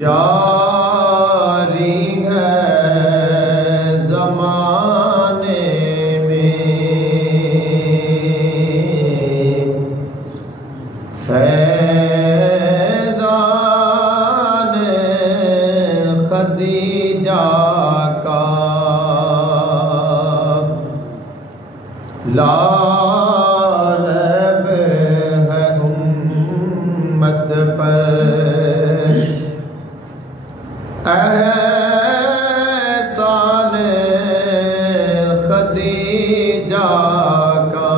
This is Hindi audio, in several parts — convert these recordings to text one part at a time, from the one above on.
जारी है ज़माने में फैज़ान खदीजा का ला रैब है उम्मत पर एहसान खदीजा का।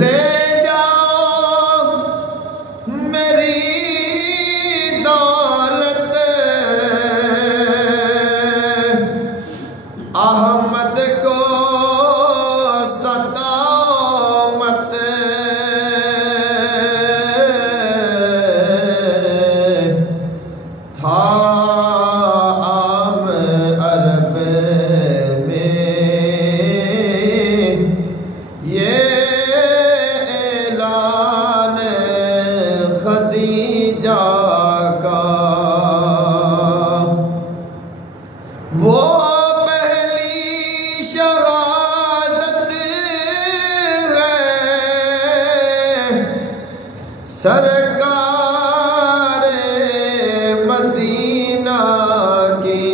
ले जाओ मेरी दौलत अहमद को सताओ मत, था आम अरब में ये ऐलान खदीजा का। वो पहली शहादत है सरकार मदीना की,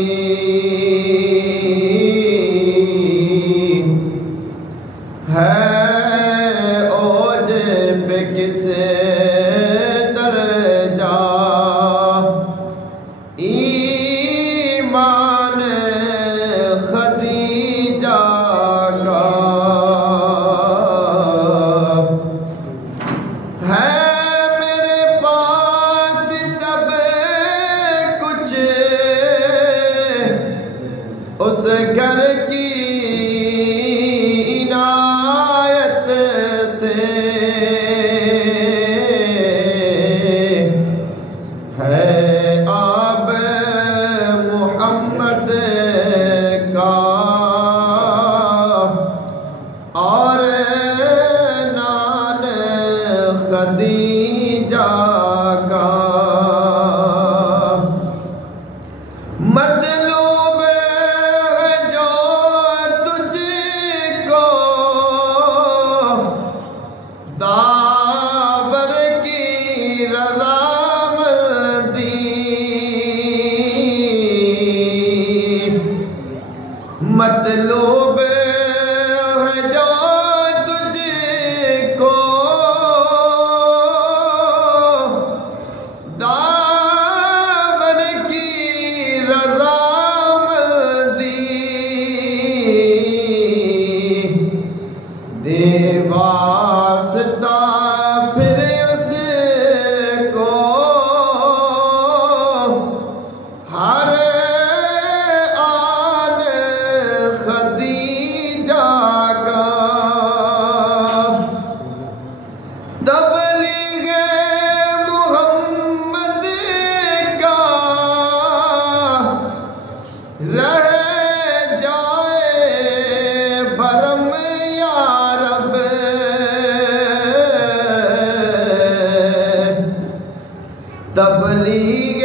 है ओज पे किसे दर्जा ईमान खदीजा का। है मेरे पास सब कुछ उस घर की इनायत से, है आब मोहम्मद का और नान खदीजा का। मतलूब है जो तुझको दावर की रज़ामंदी, मतलूब है जो तुझको दावर की रज़ामंदी, दे वास्ता फिर उसको हर आन खदीजा का। तबलीग मुहम्मद का रह जाए भरम या रब, तबलीग